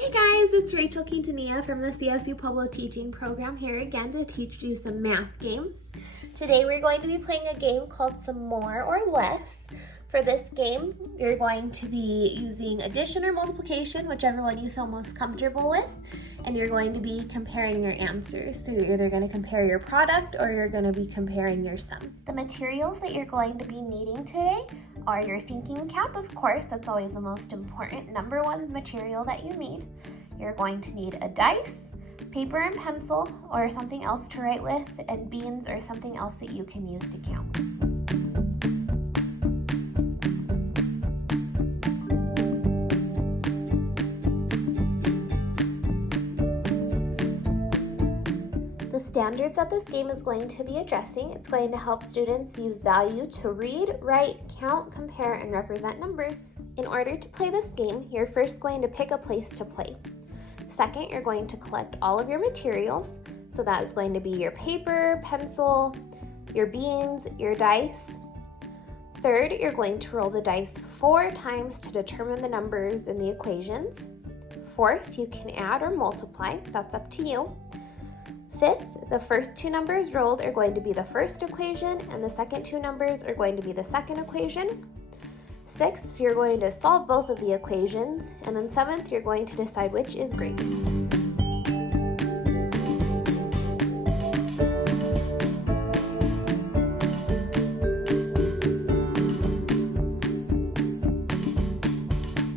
Hey guys, it's Rachel Quintanilla from the CSU Pueblo Teaching Program here again to teach you some math games. Today we're going to be playing a game called Some More or Less. For this game, you're going to be using addition or multiplication, whichever one you feel most comfortable with, and you're going to be comparing your answers. So you're either going to compare your product or you're going to be comparing your sum. The materials that you're going to be needing today are your thinking cap, of course. That's always the most important number one material that you need. You're going to need a dice, paper and pencil, or something else to write with, and beans or something else that you can use to count. The standards that this game is going to be addressing, it's going to help students use value to read, write, count, compare, and represent numbers. In order to play this game, you're first going to pick a place to play. Second, you're going to collect all of your materials. So that is going to be your paper, pencil, your beans, your dice. Third, you're going to roll the dice 4 times to determine the numbers in the equations. Fourth, you can add or multiply. That's up to you. Fifth, the first 2 numbers rolled are going to be the first equation, and the second 2 numbers are going to be the second equation. Sixth, you're going to solve both of the equations, and then seventh, you're going to decide which is greater.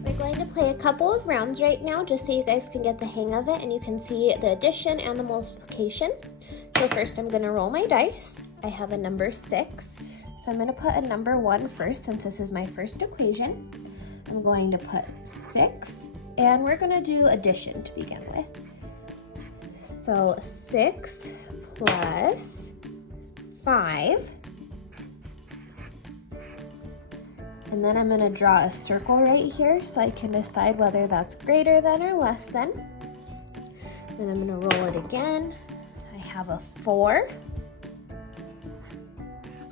We're going to play a couple of rounds right now just so you guys can get the hang of it and you can see the addition and the multiplication. So first I'm going to roll my dice. I have a number 6. So I'm going to put a number 1 first since this is my first equation. I'm going to put 6 and we're going to do addition to begin with. So 6 plus 5. And then I'm going to draw a circle right here so I can decide whether that's greater than or less than. Then I'm going to roll it again. I have a 4.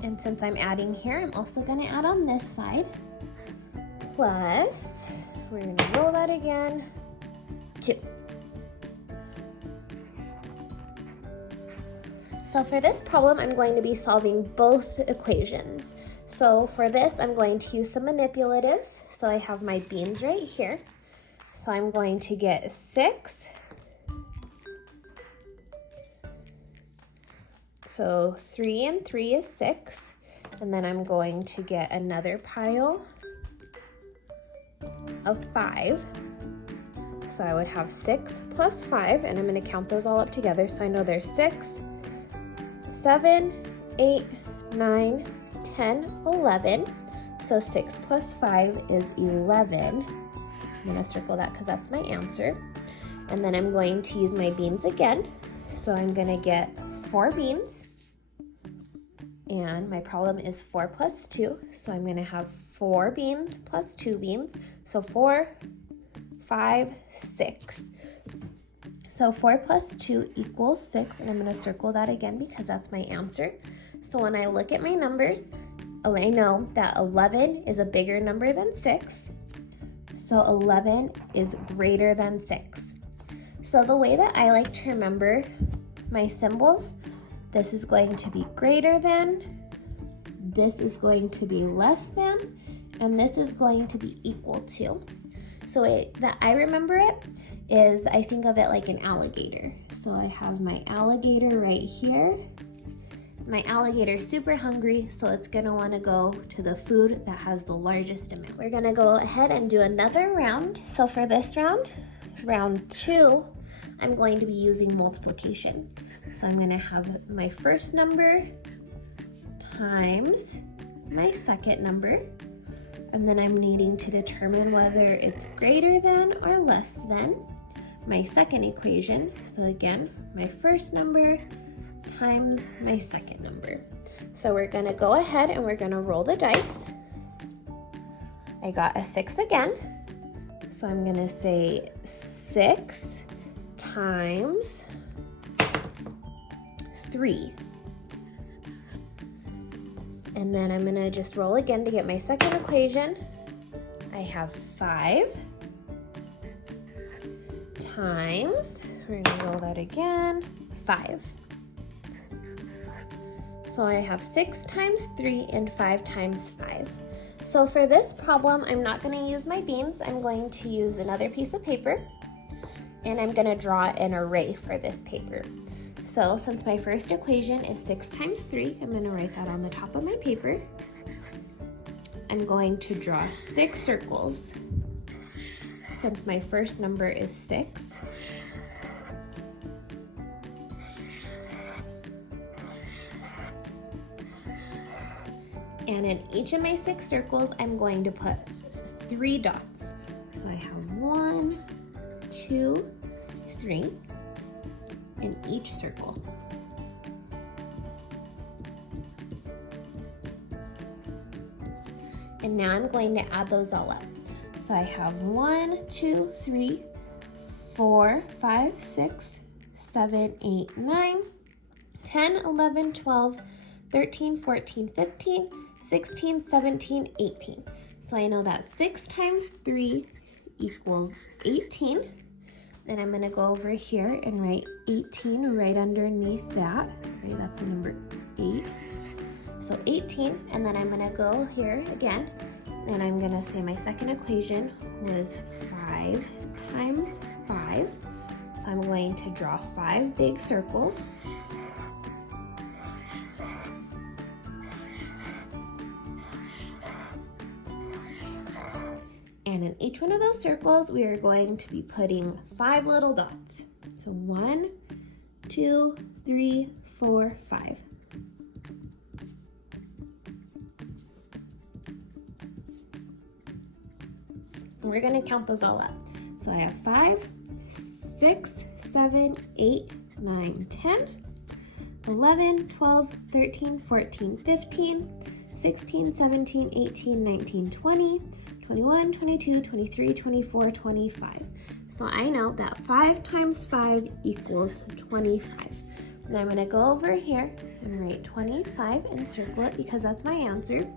And since I'm adding here, I'm also going to add on this side. Plus, we're going to roll that again, 2. So for this problem, I'm going to be solving both equations. So for this, I'm going to use some manipulatives. So I have my beans right here. So I'm going to get 6. So 3 and 3 is 6. And then I'm going to get another pile of 5. So I would have 6 plus 5, and I'm going to count those all up together. So I know there's 6, 7, 8, 9, 10, 11. So 6 plus 5 is 11. I'm going to circle that because that's my answer. And then I'm going to use my beans again. So I'm going to get 4 beans. And my problem is 4 plus 2. So I'm going to have 4 beans plus 2 beans. So 4, 5, 6. So 4 plus 2 equals 6. And I'm going to circle that again because that's my answer. So when I look at my numbers, I know that 11 is a bigger number than 6. So 11 is greater than 6. So the way that I like to remember my symbols, this is going to be greater than, this is going to be less than, and this is going to be equal to. So that I remember it is I think of it like an alligator. So I have my alligator right here. My alligator's super hungry, so it's gonna wanna go to the food that has the largest amount. We're gonna go ahead and do another round. So for this round, round 2, I'm going to be using multiplication. So I'm gonna have my first number times my second number, and then I'm needing to determine whether it's greater than or less than my second equation. So again, my first number times my second number. So we're gonna go ahead and we're gonna roll the dice. I got a 6 again. So I'm gonna say 6 times 3. And then I'm gonna just roll again to get my second equation. I have 5 times, we're gonna roll that again, 5. So I have 6 times 3 and 5 times 5. So for this problem, I'm not gonna use my beans. I'm going to use another piece of paper, and I'm gonna draw an array for this paper. So since my first equation is 6 times 3, I'm gonna write that on the top of my paper. I'm going to draw 6 circles. Since my first number is 6, and in each of my 6 circles, I'm going to put 3 dots. So I have 1, 2, 3 in each circle. And now I'm going to add those all up. So I have 1, 2, 3, 4, 5, 6, 7, 8, 9, 10, 11, 12, 13, 14, 15, 16, 17, 18. So I know that 6 times 3 equals 18. Then I'm gonna go over here and write 18 right underneath that. Sorry, that's the number 8. So 18, and then I'm gonna go here again, and I'm gonna say my second equation was 5 times 5. So I'm going to draw 5 big circles. And in each one of those circles, we are going to be putting 5 little dots. So 1, 2, 3, 4, 5. And we're going to count those all up. So I have 5, 6, 7, 8, 9, 10, 11, 12, 13, 14, 15, 16, 17, 18, 19, 20, 21, 22, 23, 24, 25. So I know that 5 times 5 equals 25. And I'm going to go over here and write 25 and circle it because that's my answer.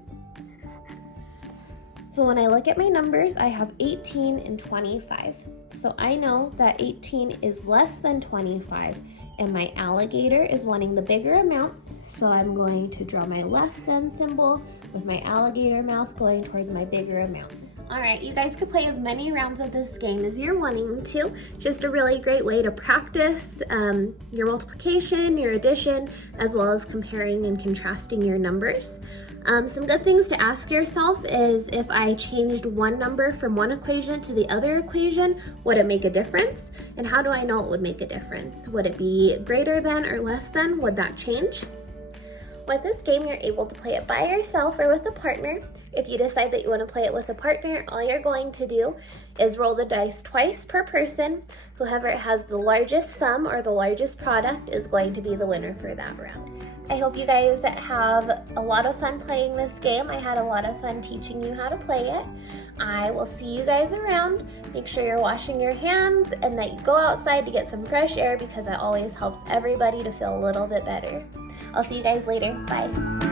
So when I look at my numbers, I have 18 and 25. So I know that 18 is less than 25, and my alligator is wanting the bigger amount. So I'm going to draw my less than symbol with my alligator mouth going towards my bigger amount. All right, you guys could play as many rounds of this game as you're wanting to. Just a really great way to practice your multiplication, your addition, as well as comparing and contrasting your numbers. Some good things to ask yourself is, if I changed one number from one equation to the other equation, would it make a difference? And how do I know it would make a difference? Would it be greater than or less than? Would that change? With this game, you're able to play it by yourself or with a partner. If you decide that you want to play it with a partner, all you're going to do is roll the dice twice per person. Whoever has the largest sum or the largest product is going to be the winner for that round. I hope you guys have a lot of fun playing this game. I had a lot of fun teaching you how to play it. I will see you guys around. Make sure you're washing your hands and that you go outside to get some fresh air, because that always helps everybody to feel a little bit better. I'll see you guys later. Bye.